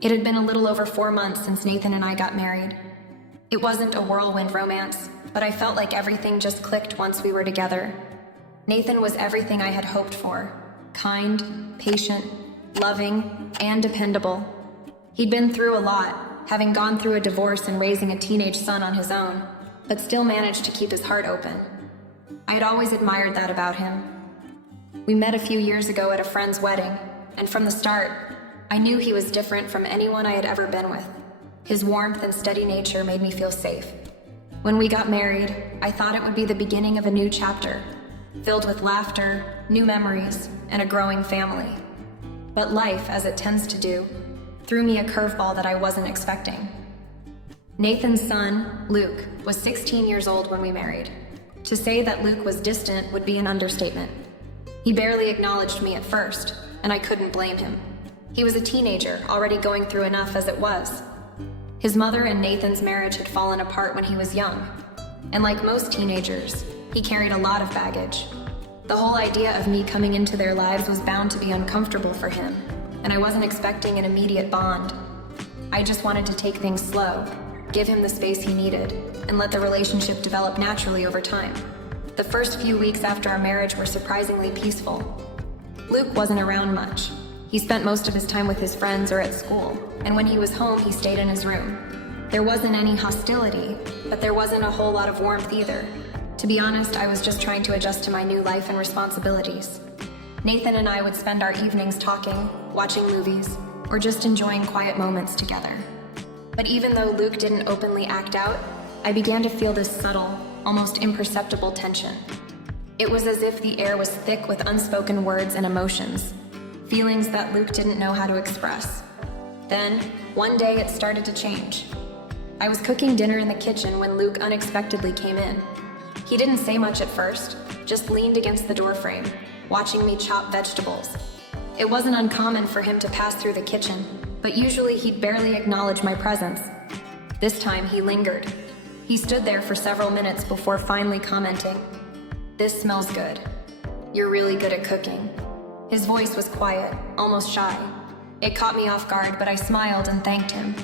It had been a little over 4 months since Nathan and I got married. It wasn't a whirlwind romance, but I felt like everything just clicked once we were together. Nathan was everything I had hoped for: kind, patient, loving, and dependable. He'd been through a lot, having gone through a divorce and raising a teenage son on his own, but still managed to keep his heart open. I had always admired that about him. We met a few years ago at a friend's wedding, and from the start, I knew he was different from anyone I had ever been with. His warmth and steady nature made me feel safe. When we got married, I thought it would be the beginning of a new chapter, filled with laughter, new memories, and a growing family. But life, as it tends to do, threw me a curveball that I wasn't expecting. Nathan's son, Luke, was 16 years old when we married. To say that Luke was distant would be an understatement. He barely acknowledged me at first, and I couldn't blame him. He was a teenager, already going through enough as it was. His mother and Nathan's marriage had fallen apart when he was young, and like most teenagers, he carried a lot of baggage. The whole idea of me coming into their lives was bound to be uncomfortable for him, and I wasn't expecting an immediate bond. I just wanted to take things slow, give him the space he needed, and let the relationship develop naturally over time. The first few weeks after our marriage were surprisingly peaceful. Luke wasn't around much. He spent most of his time with his friends or at school, and when he was home, he stayed in his room. There wasn't any hostility, but there wasn't a whole lot of warmth either. To be honest, I was just trying to adjust to my new life and responsibilities. Nathan and I would spend our evenings talking, watching movies, or just enjoying quiet moments together. But even though Luke didn't openly act out, I began to feel this subtle, almost imperceptible tension. It was as if the air was thick with unspoken words and emotions, feelings that Luke didn't know how to express. Then, one day it started to change. I was cooking dinner in the kitchen when Luke unexpectedly came in. He didn't say much at first, just leaned against the doorframe, watching me chop vegetables. It wasn't uncommon for him to pass through the kitchen, but usually he'd barely acknowledge my presence. This time he lingered. He stood there for several minutes before finally commenting, "This smells good. You're really good at cooking." His voice was quiet, almost shy. It caught me off guard, but I smiled and thanked him.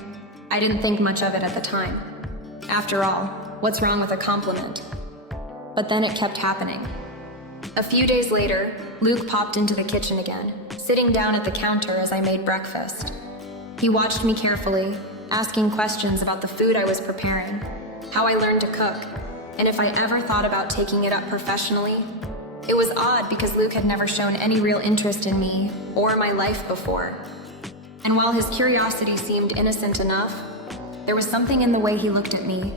I didn't think much of it at the time. After all, what's wrong with a compliment? But then it kept happening. A few days later, Luke popped into the kitchen again, sitting down at the counter as I made breakfast. He watched me carefully, asking questions about the food I was preparing, how I learned to cook, and if I ever thought about taking it up professionally. It was odd because Luke had never shown any real interest in me or my life before. And while his curiosity seemed innocent enough, there was something in the way he looked at me,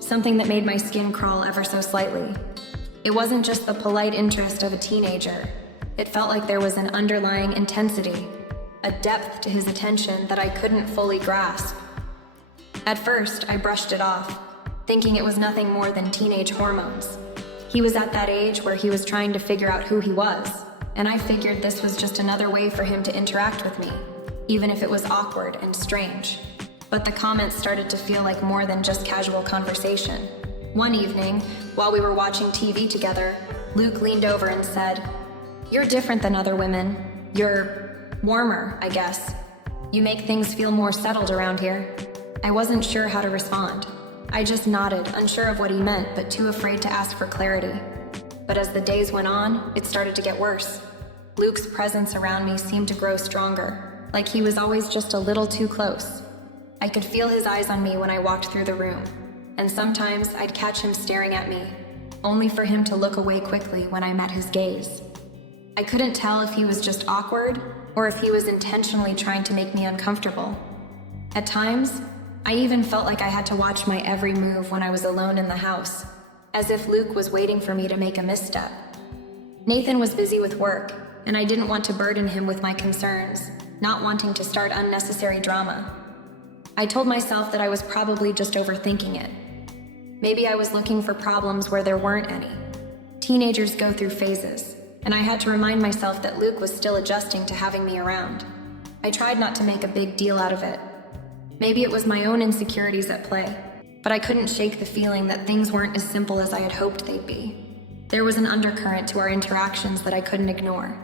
something that made my skin crawl ever so slightly. It wasn't just the polite interest of a teenager. It felt like there was an underlying intensity, a depth to his attention that I couldn't fully grasp. At first, I brushed it off, thinking it was nothing more than teenage hormones. He was at that age where he was trying to figure out who he was, and I figured this was just another way for him to interact with me, even if it was awkward and strange. But the comments started to feel like more than just casual conversation. One evening, while we were watching TV together, Luke leaned over and said, "You're different than other women. You're warmer, I guess. You make things feel more settled around here." I wasn't sure how to respond. I just nodded, unsure of what he meant, but too afraid to ask for clarity. But as the days went on, it started to get worse. Luke's presence around me seemed to grow stronger, like he was always just a little too close. I could feel his eyes on me when I walked through the room, and sometimes I'd catch him staring at me, only for him to look away quickly when I met his gaze. I couldn't tell if he was just awkward or if he was intentionally trying to make me uncomfortable. At times, I even felt like I had to watch my every move when I was alone in the house, as if Luke was waiting for me to make a misstep. Nathan was busy with work, and I didn't want to burden him with my concerns, not wanting to start unnecessary drama. I told myself that I was probably just overthinking it. Maybe I was looking for problems where there weren't any. Teenagers go through phases, and I had to remind myself that Luke was still adjusting to having me around. I tried not to make a big deal out of it. Maybe it was my own insecurities at play, but I couldn't shake the feeling that things weren't as simple as I had hoped they'd be. There was an undercurrent to our interactions that I couldn't ignore.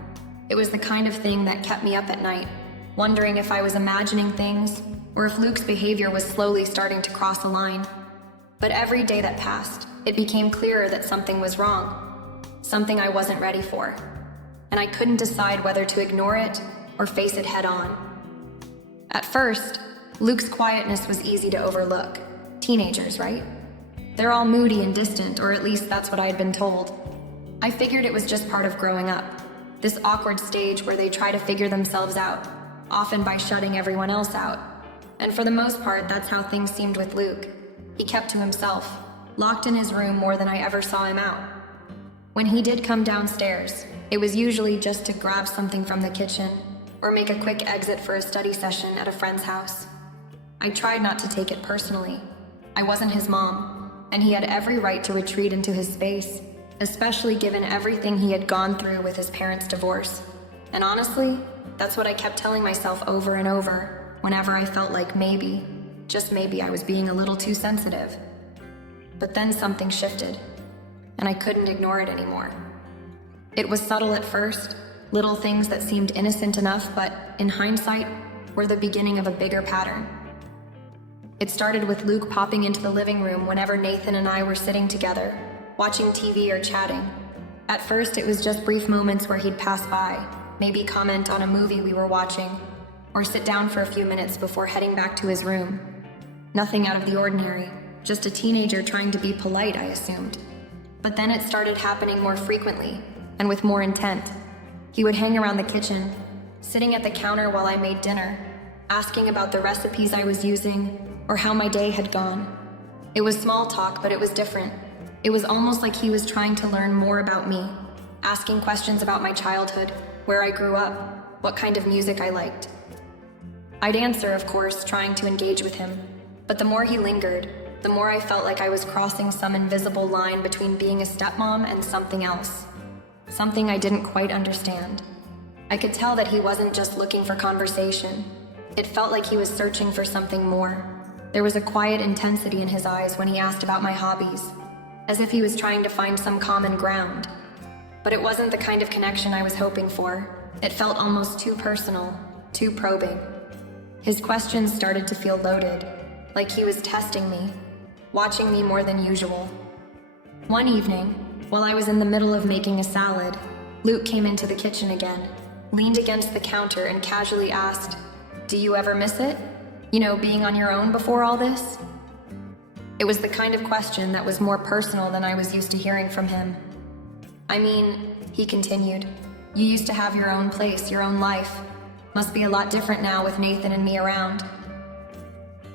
It was the kind of thing that kept me up at night, wondering if I was imagining things or if Luke's behavior was slowly starting to cross a line. But every day that passed, it became clearer that something was wrong, something I wasn't ready for, and I couldn't decide whether to ignore it or face it head on. At first, Luke's quietness was easy to overlook. Teenagers, right? They're all moody and distant, or at least that's what I had been told. I figured it was just part of growing up, this awkward stage where they try to figure themselves out, often by shutting everyone else out. And for the most part, that's how things seemed with Luke. He kept to himself, locked in his room more than I ever saw him out. When he did come downstairs, it was usually just to grab something from the kitchen or make a quick exit for a study session at a friend's house. I tried not to take it personally. I wasn't his mom, and he had every right to retreat into his space, especially given everything he had gone through with his parents' divorce. And honestly, that's what I kept telling myself over and over, whenever I felt like maybe, just maybe, I was being a little too sensitive. But then something shifted, and I couldn't ignore it anymore. It was subtle at first, little things that seemed innocent enough, but in hindsight, were the beginning of a bigger pattern. It started with Luke popping into the living room whenever Nathan and I were sitting together, watching TV or chatting. At first, it was just brief moments where he'd pass by, maybe comment on a movie we were watching, or sit down for a few minutes before heading back to his room. Nothing out of the ordinary, just a teenager trying to be polite, I assumed. But then it started happening more frequently, and with more intent. He would hang around the kitchen, sitting at the counter while I made dinner, asking about the recipes I was using, or how my day had gone. It was small talk, but it was different. It was almost like he was trying to learn more about me, asking questions about my childhood, where I grew up, what kind of music I liked. I'd answer, of course, trying to engage with him, but the more he lingered, the more I felt like I was crossing some invisible line between being a stepmom and something else. Something I didn't quite understand. I could tell that he wasn't just looking for conversation. It felt like he was searching for something more. There was a quiet intensity in his eyes when he asked about my hobbies, as if he was trying to find some common ground. But it wasn't the kind of connection I was hoping for. It felt almost too personal, too probing. His questions started to feel loaded, like he was testing me, watching me more than usual. One evening, while I was in the middle of making a salad, Luke came into the kitchen again, leaned against the counter and casually asked, "Do you ever miss it? You know, being on your own before all this?" It was the kind of question that was more personal than I was used to hearing from him. "I mean," he continued, "you used to have your own place, your own life. Must be a lot different now with Nathan and me around."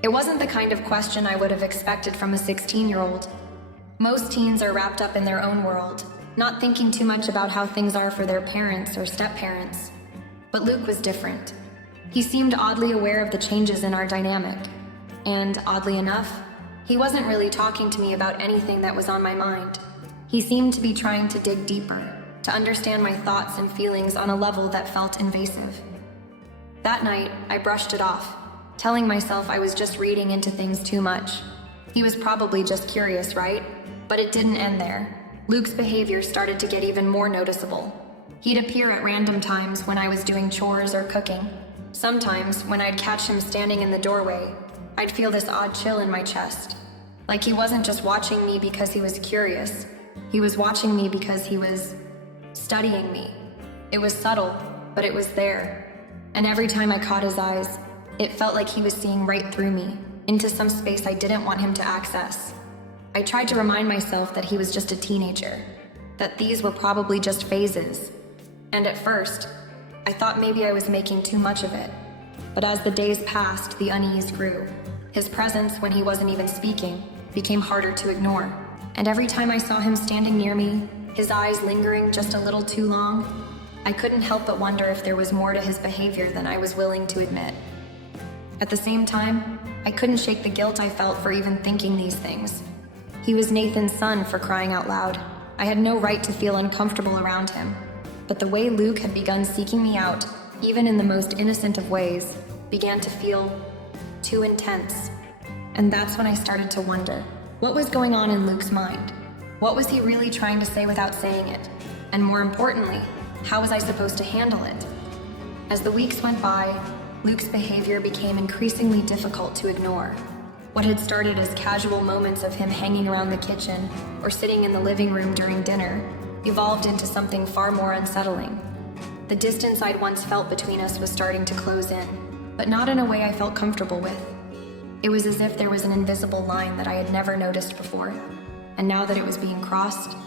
It wasn't the kind of question I would have expected from a 16-year-old. Most teens are wrapped up in their own world, not thinking too much about how things are for their parents or step-parents. But Luke was different. He seemed oddly aware of the changes in our dynamic. And oddly enough, he wasn't really talking to me about anything that was on my mind. He seemed to be trying to dig deeper, to understand my thoughts and feelings on a level that felt invasive. That night, I brushed it off, telling myself I was just reading into things too much. He was probably just curious, right? But it didn't end there. Luke's behavior started to get even more noticeable. He'd appear at random times when I was doing chores or cooking. Sometimes, when I'd catch him standing in the doorway, I'd feel this odd chill in my chest. Like he wasn't just watching me because he was curious. He was watching me because he was studying me. It was subtle, but it was there. And every time I caught his eyes, it felt like he was seeing right through me, into some space I didn't want him to access. I tried to remind myself that he was just a teenager, that these were probably just phases. And at first, I thought maybe I was making too much of it. But as the days passed, the unease grew. His presence, when he wasn't even speaking, became harder to ignore. And every time I saw him standing near me, his eyes lingering just a little too long, I couldn't help but wonder if there was more to his behavior than I was willing to admit. At the same time, I couldn't shake the guilt I felt for even thinking these things. He was Nathan's son, for crying out loud. I had no right to feel uncomfortable around him. But the way Luke had begun seeking me out, even in the most innocent of ways, began to feel too intense. And that's when I started to wonder, what was going on in Luke's mind? What was he really trying to say without saying it? And more importantly, how was I supposed to handle it? As the weeks went by, Luke's behavior became increasingly difficult to ignore. What had started as casual moments of him hanging around the kitchen or sitting in the living room during dinner evolved into something far more unsettling. The distance I'd once felt between us was starting to close in, but not in a way I felt comfortable with. It was as if there was an invisible line that I had never noticed before, and now that it was being crossed,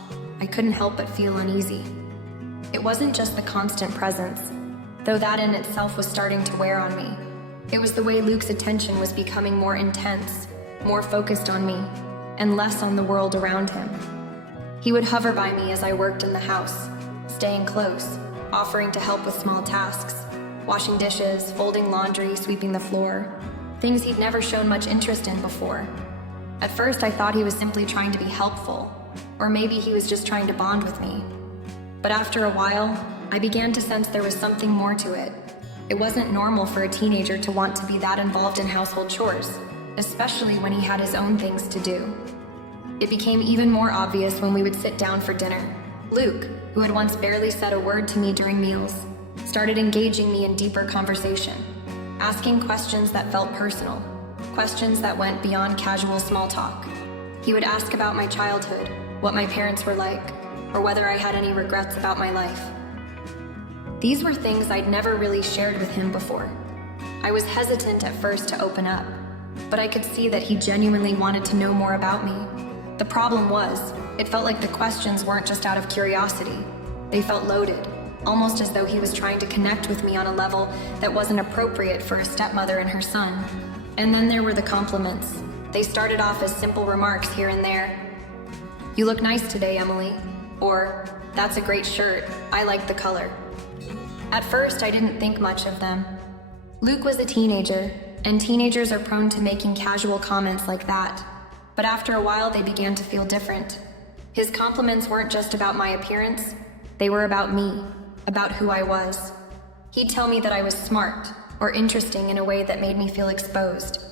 I couldn't help but feel uneasy. It wasn't just the constant presence, though that in itself was starting to wear on me. It was the way Luke's attention was becoming more intense, more focused on me, and less on the world around him. He would hover by me as I worked in the house, staying close, offering to help with small tasks, washing dishes, folding laundry, sweeping the floor, things he'd never shown much interest in before. At first, I thought he was simply trying to be helpful, or maybe he was just trying to bond with me. But after a while, I began to sense there was something more to it. It wasn't normal for a teenager to want to be that involved in household chores, especially when he had his own things to do. It became even more obvious when we would sit down for dinner. Luke, who had once barely said a word to me during meals, started engaging me in deeper conversation, asking questions that felt personal, questions that went beyond casual small talk. He would ask about my childhood, what my parents were like, or whether I had any regrets about my life. These were things I'd never really shared with him before. I was hesitant at first to open up, but I could see that he genuinely wanted to know more about me. The problem was, it felt like the questions weren't just out of curiosity. They felt loaded, almost as though he was trying to connect with me on a level that wasn't appropriate for a stepmother and her son. And then there were the compliments. They started off as simple remarks here and there. "You look nice today, Emily," or "That's a great shirt, I like the color." At first, I didn't think much of them. Luke was a teenager, and teenagers are prone to making casual comments like that. But after a while, they began to feel different. His compliments weren't just about my appearance, they were about me, about who I was. He'd tell me that I was smart or interesting in a way that made me feel exposed.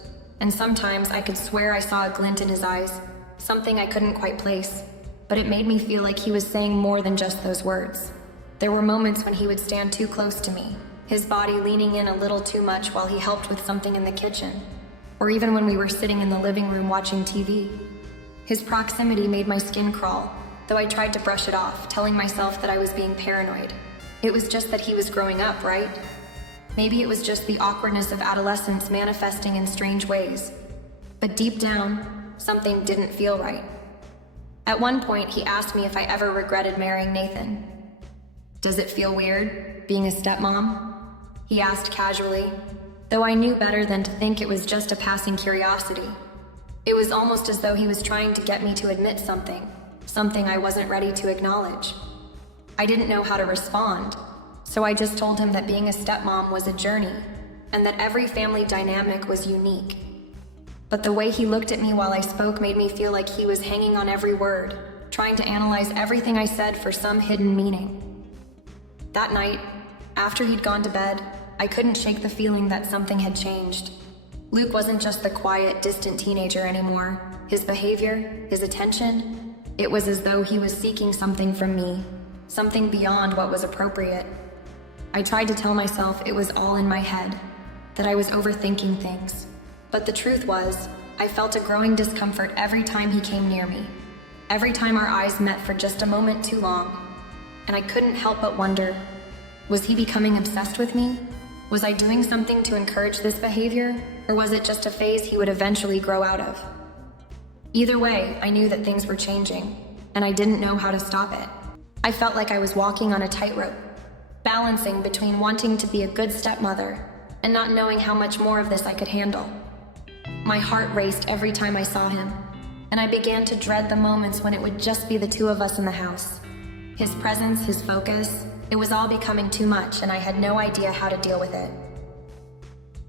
And sometimes I could swear I saw a glint in his eyes, something I couldn't quite place, but it made me feel like he was saying more than just those words. There were moments when he would stand too close to me, his body leaning in a little too much while he helped with something in the kitchen, or even when we were sitting in the living room watching TV. His proximity made my skin crawl, though I tried to brush it off, telling myself that I was being paranoid. It was just that he was growing up, right? Maybe it was just the awkwardness of adolescence manifesting in strange ways. But deep down, something didn't feel right. At one point, he asked me if I ever regretted marrying Nathan. "Does it feel weird, being a stepmom?" he asked casually, though I knew better than to think it was just a passing curiosity. It was almost as though he was trying to get me to admit something I wasn't ready to acknowledge. I didn't know how to respond, so I just told him that being a stepmom was a journey, and that every family dynamic was unique. But the way he looked at me while I spoke made me feel like he was hanging on every word, trying to analyze everything I said for some hidden meaning. That night, after he'd gone to bed, I couldn't shake the feeling that something had changed. Luke wasn't just the quiet, distant teenager anymore. His behavior, his attention, it was as though he was seeking something from me, something beyond what was appropriate. I tried to tell myself it was all in my head, that I was overthinking things. But the truth was, I felt a growing discomfort every time he came near me, every time our eyes met for just a moment too long. And I couldn't help but wonder, was he becoming obsessed with me? Was I doing something to encourage this behavior, or was it just a phase he would eventually grow out of? Either way, I knew that things were changing, and I didn't know how to stop it. I felt like I was walking on a tightrope, balancing between wanting to be a good stepmother and not knowing how much more of this I could handle. My heart raced every time I saw him, and I began to dread the moments when it would just be the two of us in the house. His presence, his focus, it was all becoming too much, and I had no idea how to deal with it.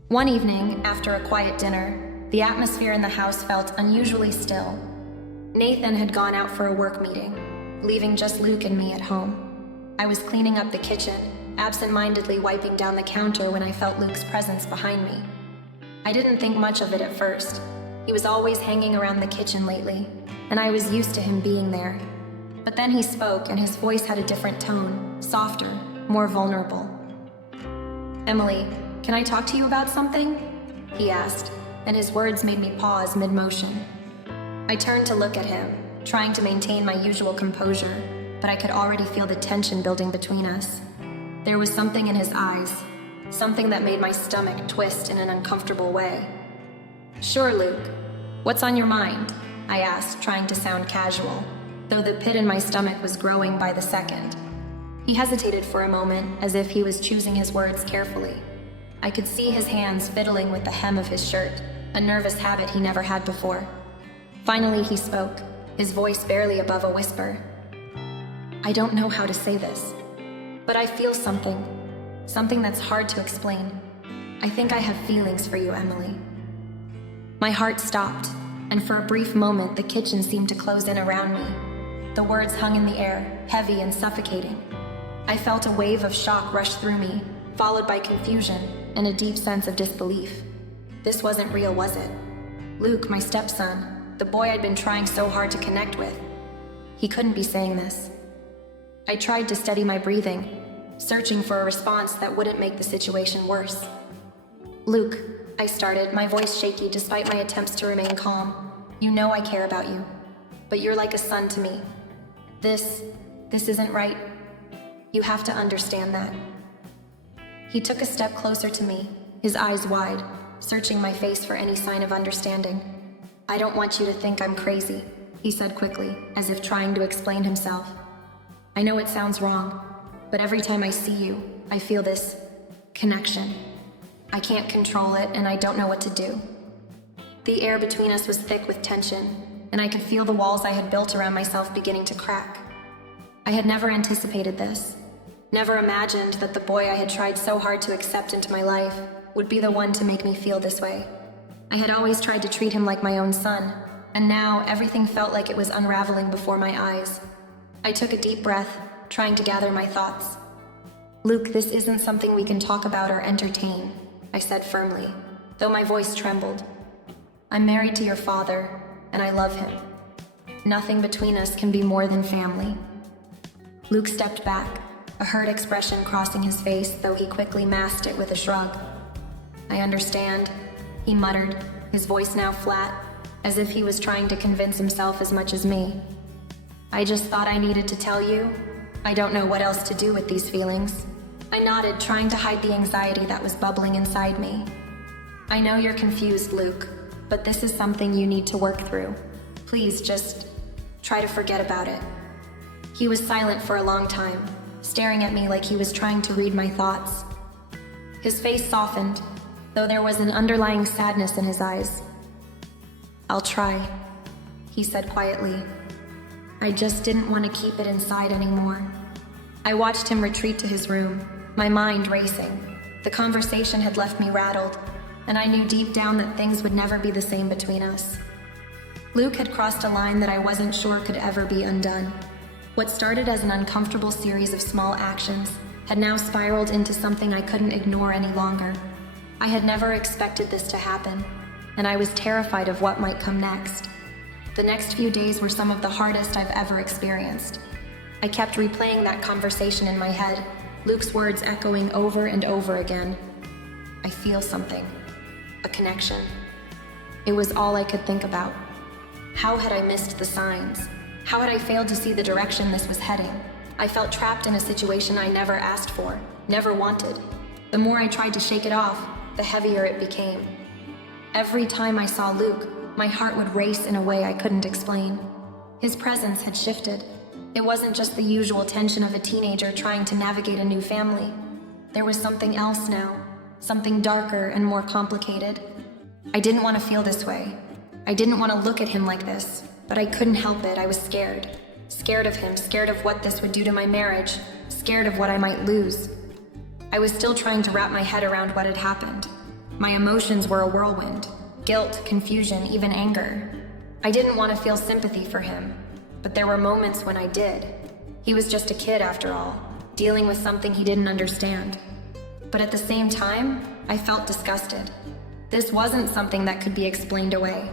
One evening, after a quiet dinner, the atmosphere in the house felt unusually still. Nathan had gone out for a work meeting, leaving just Luke and me at home. I was cleaning up the kitchen, absent-mindedly wiping down the counter when I felt Luke's presence behind me. I didn't think much of it at first. He was always hanging around the kitchen lately, and I was used to him being there. But then he spoke, and his voice had a different tone, softer, more vulnerable. "Emily, "Can I talk to you about something?" he asked, and his words made me pause mid-motion. I turned to look at him, trying to maintain my usual composure, but I could already feel the tension building between us. There was something in his eyes, something that made my stomach twist in an uncomfortable way. "Sure, Luke. What's on your mind?" I asked, trying to sound casual, though the pit in my stomach was growing by the second. He hesitated for a moment, as if he was choosing his words carefully. I could see his hands fiddling with the hem of his shirt, a nervous habit he never had before. Finally, he spoke, his voice barely above a whisper. "I don't know how to say this, but I feel something that's hard to explain. I think I have feelings for you, Emily." My heart stopped, and for a brief moment the kitchen seemed to close in around me. The words hung in the air, heavy and suffocating. I felt a wave of shock rush through me, followed by confusion and a deep sense of disbelief. This wasn't real, was it? Luke, my stepson, the boy I'd been trying so hard to connect with. He couldn't be saying this. I tried to steady my breathing, searching for a response that wouldn't make the situation worse. "Luke," I started, my voice shaky despite my attempts to remain calm. "You know I care about you, but you're like a son to me. This isn't right. You have to understand that." He took a step closer to me, his eyes wide, searching my face for any sign of understanding. "I don't want you to think I'm crazy," he said quickly, as if trying to explain himself. "I know it sounds wrong, but every time I see you, I feel this connection. I can't control it, and I don't know what to do." The air between us was thick with tension, and I could feel the walls I had built around myself beginning to crack. I had never anticipated this, never imagined that the boy I had tried so hard to accept into my life would be the one to make me feel this way. I had always tried to treat him like my own son, and now everything felt like it was unraveling before my eyes. I took a deep breath, trying to gather my thoughts. "Luke, this isn't something we can talk about or entertain," I said firmly, though my voice trembled. "I'm married to your father, and I love him. Nothing between us can be more than family." Luke stepped back, a hurt expression crossing his face, though he quickly masked it with a shrug. "I understand," he muttered, his voice now flat, as if he was trying to convince himself as much as me. "I just thought I needed to tell you. I don't know what else to do with these feelings." I nodded, trying to hide the anxiety that was bubbling inside me. "I know you're confused, Luke, but this is something you need to work through. Please just try to forget about it." He was silent for a long time, staring at me like he was trying to read my thoughts. His face softened, though there was an underlying sadness in his eyes. "I'll try," he said quietly. I just didn't want to keep it inside anymore. I watched him retreat to his room, my mind racing. The conversation had left me rattled, and I knew deep down that things would never be the same between us. Luke had crossed a line that I wasn't sure could ever be undone. What started as an uncomfortable series of small actions had now spiraled into something I couldn't ignore any longer. I had never expected this to happen, and I was terrified of what might come next. The next few days were some of the hardest I've ever experienced. I kept replaying that conversation in my head, Luke's words echoing over and over again. "I feel something. A connection." It was all I could think about. How had I missed the signs? How had I failed to see the direction this was heading? I felt trapped in a situation I never asked for, never wanted. The more I tried to shake it off, the heavier it became. Every time I saw Luke, my heart would race in a way I couldn't explain. His presence had shifted. It wasn't just the usual tension of a teenager trying to navigate a new family. There was something else now, something darker and more complicated. I didn't want to feel this way. I didn't want to look at him like this, but I couldn't help it. I was scared. Scared of him, scared of what this would do to my marriage, scared of what I might lose. I was still trying to wrap my head around what had happened. My emotions were a whirlwind. Guilt, confusion, even anger. I didn't want to feel sympathy for him, but there were moments when I did. He was just a kid after all, dealing with something he didn't understand. But at the same time, I felt disgusted. This wasn't something that could be explained away.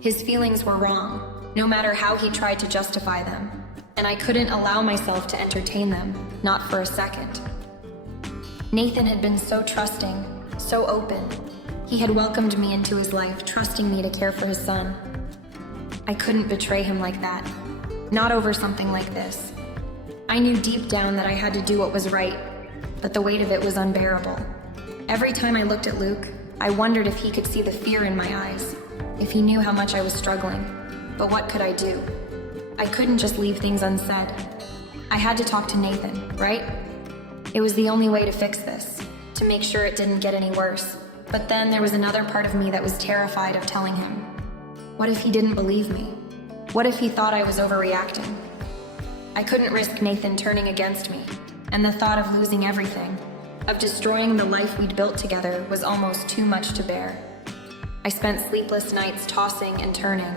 His feelings were wrong, no matter how he tried to justify them, and I couldn't allow myself to entertain them, not for a second. Nathan had been so trusting, so open. He had welcomed me into his life, trusting me to care for his son. I couldn't betray him like that, not over something like this. I knew deep down that I had to do what was right, but the weight of it was unbearable. Every time I looked at Luke, I wondered if he could see the fear in my eyes, if he knew how much I was struggling. But what could I do? I couldn't just leave things unsaid. I had to talk to Nathan, right? It was the only way to fix this, to make sure it didn't get any worse. But then there was another part of me that was terrified of telling him. What if he didn't believe me? What if he thought I was overreacting? I couldn't risk Nathan turning against me, and the thought of losing everything, of destroying the life we'd built together, was almost too much to bear. I spent sleepless nights tossing and turning,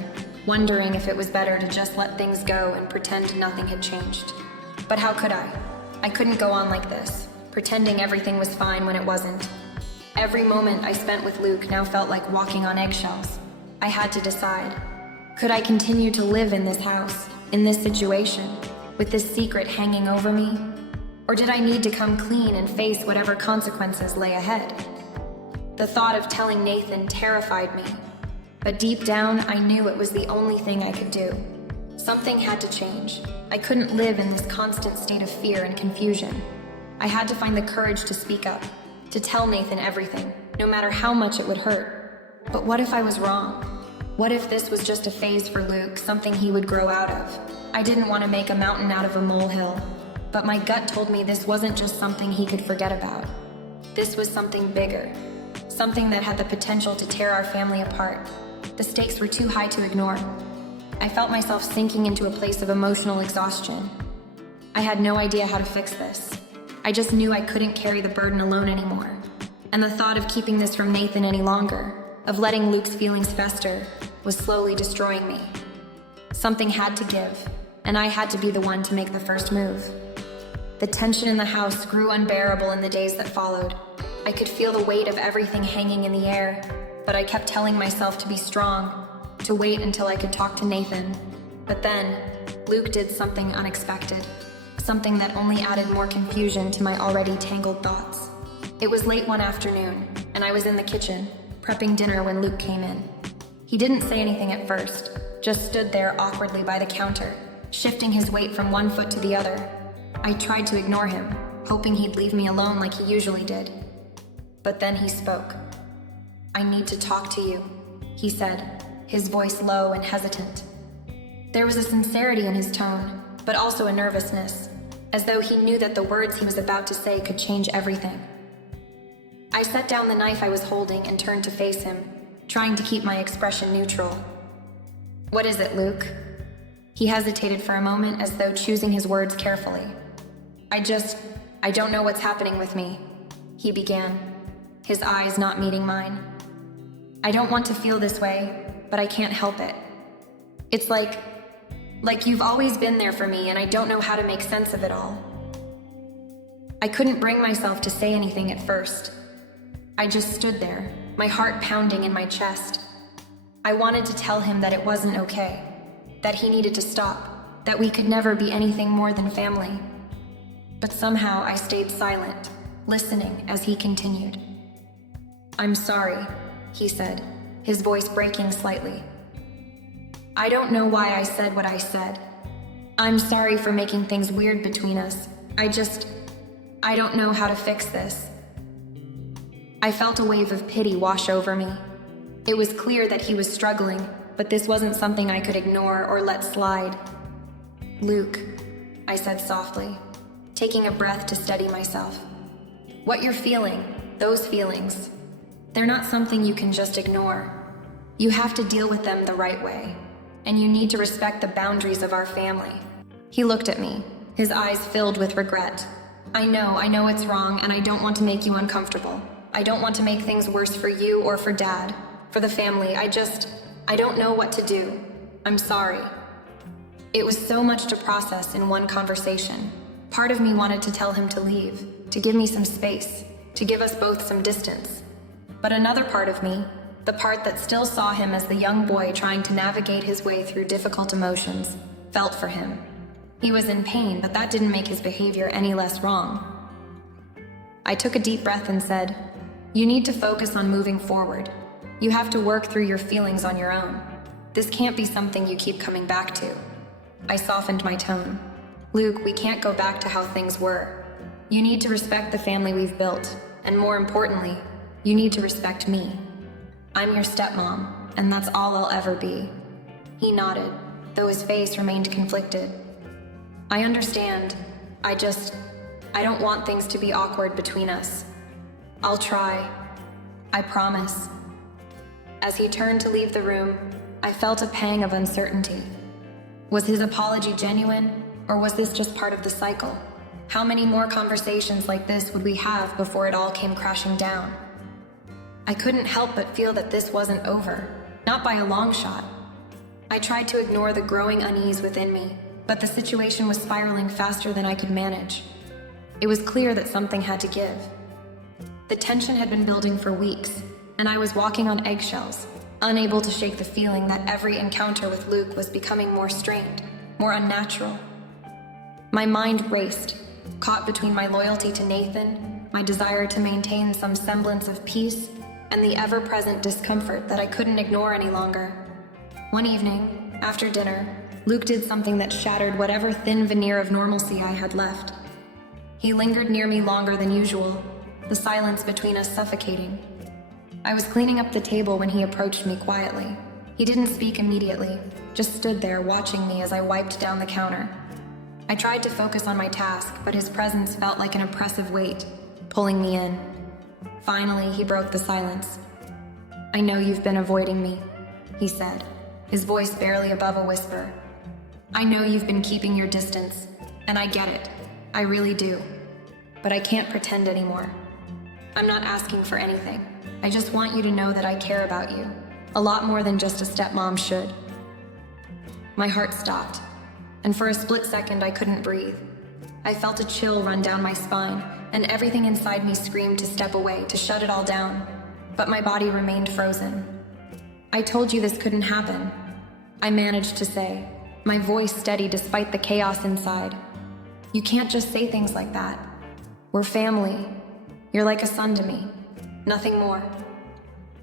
wondering if it was better to just let things go and pretend nothing had changed. But how could I? I couldn't go on like this, pretending everything was fine when it wasn't. Every moment I spent with Luke now felt like walking on eggshells. I had to decide. Could I continue to live in this house, in this situation, with this secret hanging over me? Or did I need to come clean and face whatever consequences lay ahead? The thought of telling Nathan terrified me, but deep down I knew it was the only thing I could do. Something had to change. I couldn't live in this constant state of fear and confusion. I had to find the courage to speak up, to tell Nathan everything, no matter how much it would hurt. But what if I was wrong? What if this was just a phase for Luke, something he would grow out of? I didn't want to make a mountain out of a molehill, but my gut told me this wasn't just something he could forget about. This was something bigger, something that had the potential to tear our family apart. The stakes were too high to ignore. I felt myself sinking into a place of emotional exhaustion. I had no idea how to fix this. I just knew I couldn't carry the burden alone anymore. And the thought of keeping this from Nathan any longer, of letting Luke's feelings fester, was slowly destroying me. Something had to give, and I had to be the one to make the first move. The tension in the house grew unbearable in the days that followed. I could feel the weight of everything hanging in the air, but I kept telling myself to be strong, to wait until I could talk to Nathan. But then, Luke did something unexpected, something that only added more confusion to my already tangled thoughts. It was late one afternoon, and I was in the kitchen, prepping dinner when Luke came in. He didn't say anything at first, just stood there awkwardly by the counter, shifting his weight from one foot to the other. I tried to ignore him, hoping he'd leave me alone like he usually did. But then he spoke. "I need to talk to you," he said, his voice low and hesitant. There was a sincerity in his tone, but also a nervousness, as though he knew that the words he was about to say could change everything. I set down the knife I was holding and turned to face him, trying to keep my expression neutral. "What is it, Luke?" He hesitated for a moment, as though choosing his words carefully. I don't know what's happening with me," he began, his eyes not meeting mine. "I don't want to feel this way, but I can't help it. It's like you've always been there for me, and I don't know how to make sense of it all." I couldn't bring myself to say anything at first. I just stood there, my heart pounding in my chest. I wanted to tell him that it wasn't okay, that he needed to stop, that we could never be anything more than family. But somehow I stayed silent, listening as he continued. "I'm sorry," he said, his voice breaking slightly. "I don't know why I said what I said. I'm sorry for making things weird between us. I don't know how to fix this." I felt a wave of pity wash over me. It was clear that he was struggling, but this wasn't something I could ignore or let slide. "Luke," I said softly, taking a breath to steady myself. "What you're feeling, those feelings, they're not something you can just ignore. You have to deal with them the right way, and you need to respect the boundaries of our family." He looked at me, his eyes filled with regret. I know it's wrong, and I don't want to make you uncomfortable. I don't want to make things worse for you or for Dad, for the family. I don't know what to do. I'm sorry." It was so much to process in one conversation. Part of me wanted to tell him to leave, to give me some space, to give us both some distance. But another part of me, the part that still saw him as the young boy trying to navigate his way through difficult emotions, felt for him. He was in pain, but that didn't make his behavior any less wrong. I took a deep breath and said, You need to focus on moving forward. You have to work through your feelings on your own. This can't be something you keep coming back to. I softened my tone. Luke, we can't go back to how things were. You need to respect the family we've built, and more importantly, you need to respect me. I'm your stepmom, and that's all I'll ever be. He nodded, though his face remained conflicted. I understand. I don't want things to be awkward between us. I'll try. I promise. As he turned to leave the room, I felt a pang of uncertainty. Was his apology genuine, or was this just part of the cycle? How many more conversations like this would we have before it all came crashing down? I couldn't help but feel that this wasn't over, not by a long shot. I tried to ignore the growing unease within me, but the situation was spiraling faster than I could manage. It was clear that something had to give. The tension had been building for weeks, and I was walking on eggshells, unable to shake the feeling that every encounter with Luke was becoming more strained, more unnatural. My mind raced, caught between my loyalty to Nathan, my desire to maintain some semblance of peace, and the ever-present discomfort that I couldn't ignore any longer. One evening, after dinner, Luke did something that shattered whatever thin veneer of normalcy I had left. He lingered near me longer than usual, the silence between us suffocating. I was cleaning up the table when he approached me quietly. He didn't speak immediately, just stood there watching me as I wiped down the counter. I tried to focus on my task, but his presence felt like an oppressive weight, pulling me in. Finally, he broke the silence. "I know you've been avoiding me," he said, his voice barely above a whisper. "I know you've been keeping your distance, and I get it. I really do. But I can't pretend anymore. I'm not asking for anything. I just want you to know that I care about you, a lot more than just a stepmom should." My heart stopped, and for a split second I couldn't breathe. I felt a chill run down my spine, and everything inside me screamed to step away, to shut it all down, but my body remained frozen. "I told you this couldn't happen," I managed to say, my voice steady despite the chaos inside. "You can't just say things like that. We're family. You're like a son to me. Nothing more."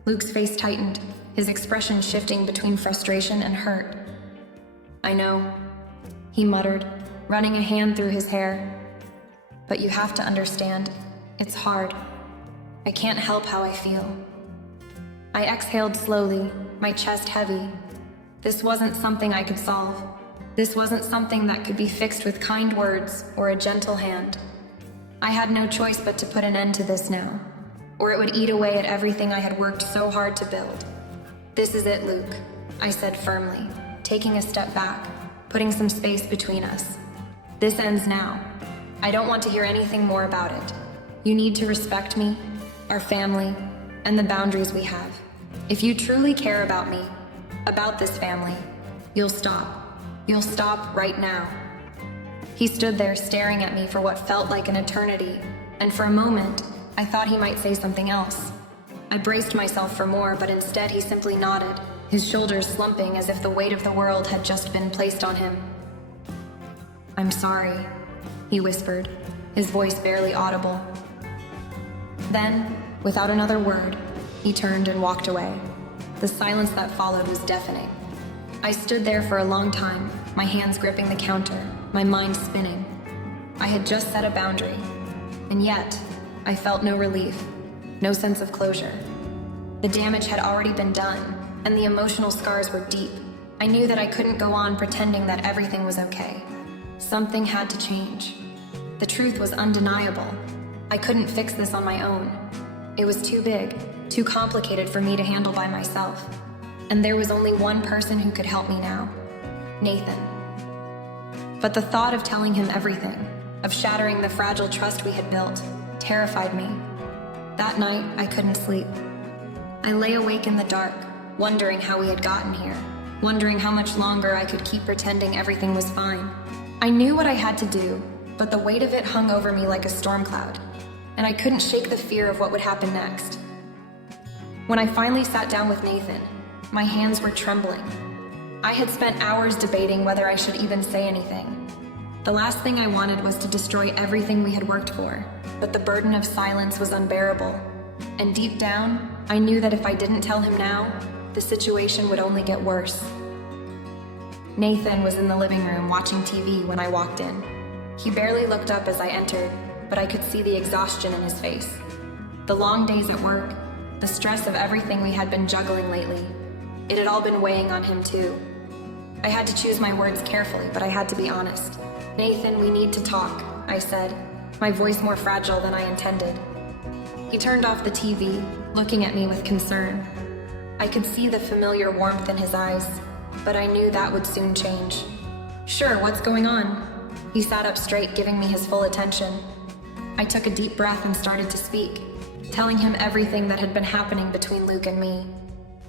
Luke's face tightened, his expression shifting between frustration and hurt. "I know," he muttered, running a hand through his hair. "But you have to understand, it's hard. I can't help how I feel." I exhaled slowly, my chest heavy. This wasn't something I could solve. This wasn't something that could be fixed with kind words or a gentle hand. I had no choice but to put an end to this now, or it would eat away at everything I had worked so hard to build. "This is it, Luke," I said firmly, taking a step back, putting some space between us. "This ends now. I don't want to hear anything more about it. You need to respect me, our family, and the boundaries we have. If you truly care about me, about this family, you'll stop. You'll stop right now." He stood there staring at me for what felt like an eternity, and for a moment, I thought he might say something else. I braced myself for more, but instead he simply nodded, his shoulders slumping as if the weight of the world had just been placed on him. "I'm sorry," he whispered, his voice barely audible. Then, without another word, he turned and walked away. The silence that followed was deafening. I stood there for a long time, my hands gripping the counter, my mind spinning. I had just set a boundary, and yet, I felt no relief, no sense of closure. The damage had already been done, and the emotional scars were deep. I knew that I couldn't go on pretending that everything was okay. Something had to change. The truth was undeniable. I couldn't fix this on my own. It was too big, too complicated for me to handle by myself. And there was only one person who could help me now: Nathan. But the thought of telling him everything, of shattering the fragile trust we had built, terrified me. That night, I couldn't sleep. I lay awake in the dark, wondering how we had gotten here, wondering how much longer I could keep pretending everything was fine. I knew what I had to do, but the weight of it hung over me like a storm cloud, and I couldn't shake the fear of what would happen next. When I finally sat down with Nathan, my hands were trembling. I had spent hours debating whether I should even say anything. The last thing I wanted was to destroy everything we had worked for, but the burden of silence was unbearable. And deep down, I knew that if I didn't tell him now, the situation would only get worse. Nathan was in the living room watching TV when I walked in. He barely looked up as I entered, but I could see the exhaustion in his face. The long days at work, the stress of everything we had been juggling lately, it had all been weighing on him too. I had to choose my words carefully, but I had to be honest. "Nathan, we need to talk," I said, my voice more fragile than I intended. He turned off the TV, looking at me with concern. I could see the familiar warmth in his eyes, but I knew that would soon change. "Sure, what's going on?" He sat up straight, giving me his full attention. I took a deep breath and started to speak, telling him everything that had been happening between Luke and me.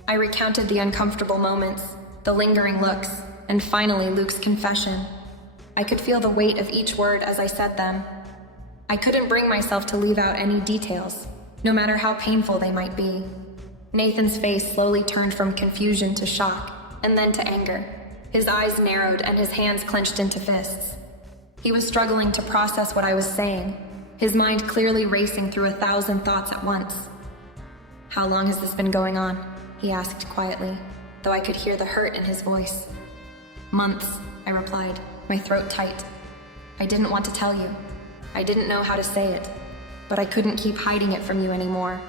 I recounted the uncomfortable moments, the lingering looks, and finally Luke's confession. I could feel the weight of each word as I said them. I couldn't bring myself to leave out any details, no matter how painful they might be. Nathan's face slowly turned from confusion to shock, and then to anger. His eyes narrowed and his hands clenched into fists. He was struggling to process what I was saying, his mind clearly racing through 1,000 thoughts at once. "How long has this been going on?" he asked quietly, though I could hear the hurt in his voice. "Months," I replied, my throat tight. "I didn't want to tell you. I didn't know how to say it, but I couldn't keep hiding it from you anymore."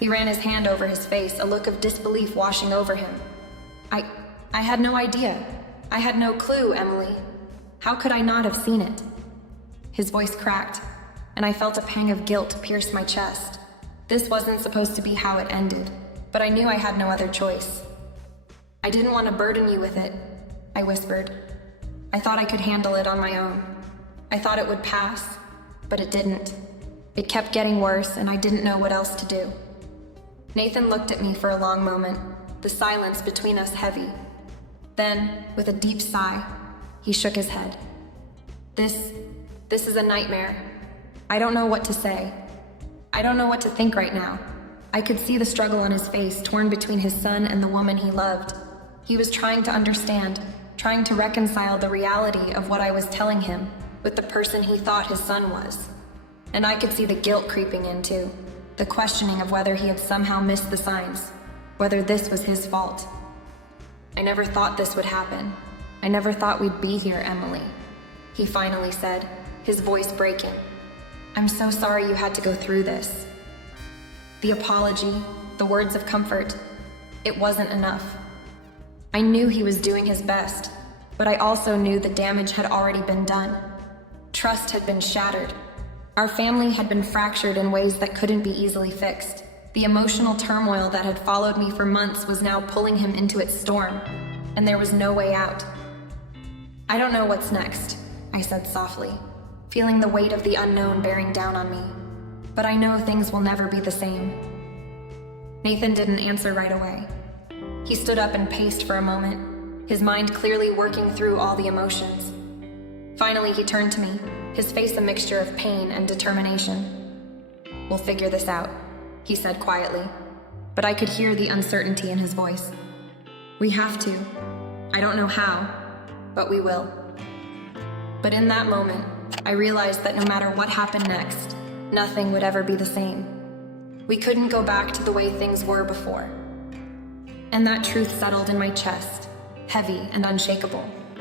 He ran his hand over his face, a look of disbelief washing over him. I had no idea. I had no clue, Emily. How could I not have seen it?" His voice cracked, and I felt a pang of guilt pierce my chest. This wasn't supposed to be how it ended, but I knew I had no other choice. "I didn't want to burden you with it," I whispered. "I thought I could handle it on my own. I thought it would pass, but it didn't. It kept getting worse, and I didn't know what else to do." Nathan looked at me for a long moment, the silence between us heavy. Then, with a deep sigh, he shook his head. This is a nightmare. I don't know what to say. I don't know what to think right now." I could see the struggle on his face, torn between his son and the woman he loved. He was trying to understand, trying to reconcile the reality of what I was telling him with the person he thought his son was. And I could see the guilt creeping in too, the questioning of whether he had somehow missed the signs, whether this was his fault. "I never thought this would happen. I never thought we'd be here, Emily," he finally said, his voice breaking. "I'm so sorry you had to go through this." The apology, the words of comfort, it wasn't enough. I knew he was doing his best, but I also knew the damage had already been done. Trust had been shattered. Our family had been fractured in ways that couldn't be easily fixed. The emotional turmoil that had followed me for months was now pulling him into its storm, and there was no way out. "I don't know what's next," I said softly, feeling the weight of the unknown bearing down on me. "But I know things will never be the same." Nathan didn't answer right away. He stood up and paced for a moment, his mind clearly working through all the emotions. Finally, he turned to me, his face a mixture of pain and determination. "We'll figure this out," he said quietly, but I could hear the uncertainty in his voice. "We have to. I don't know how, but we will." But in that moment, I realized that no matter what happened next, nothing would ever be the same. We couldn't go back to the way things were before. And that truth settled in my chest, heavy and unshakable.